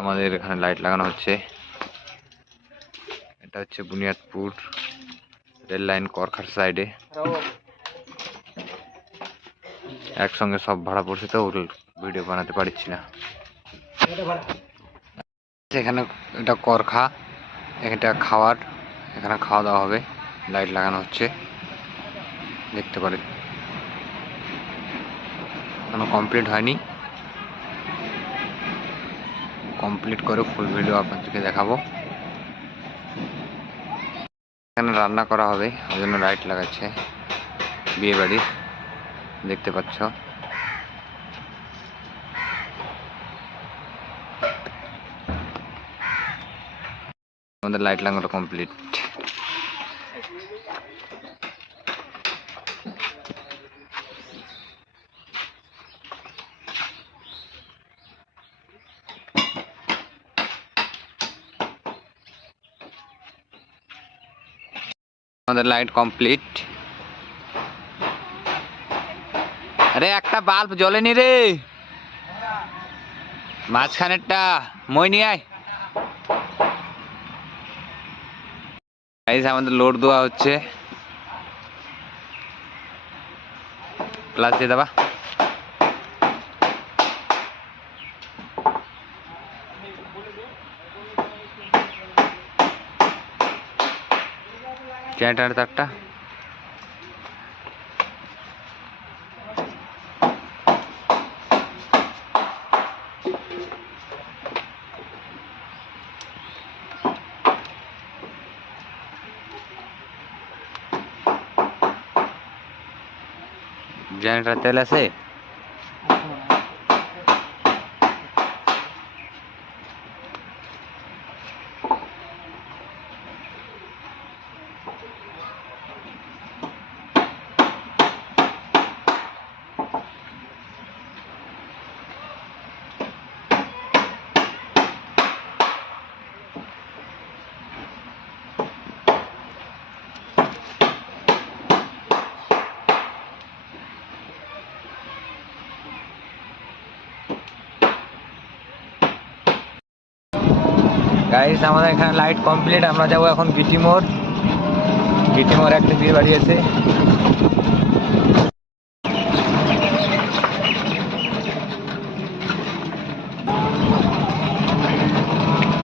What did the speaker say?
আমাদের এখানে লাইট লাগানো হচ্ছে। এটা হচ্ছে বুনিয়াদপুর রেল লাইন করখার সাইডে। একসঙ্গে সব ভাড়া পড়ছে তো ভিডিও বানাতে পারছি না। এখানে এটা করখা, এটা খাওয়ার, এখানে খাওয়া দাওয়া হবে। লাইট লাগানো হচ্ছে, দেখতে পারেন। এখনো কমপ্লিট হয়নি, কমপ্লিট করে ফুল ভিডিও আপনাদেরকে দেখাবো। এখানে রান্না করা হবে, ওই জন্য লাইট লাগাচ্ছে। বিয়ে বাড়ি দেখতে পাচ্ছ। আমাদের লাইট লাগানো কমপ্লিট। আমাদের লাইট কমপ্লিট। আরে একটা বাল্ব জ্বলেনি রে, মাঝখানেরটা মই নিয়ে আয়। আমাদের লোড দেওয়া হচ্ছে, প্লাস দিয়ে দেবা। জেনারেটর তারটা জেনারেটর তেল আছে। গাইস আমাদের এখানে লাইট কমপ্লিট। আমরা যাবো এখন গিটি মোড়। গিটি মোড় একটা বিয়ে বাড়ি আছে।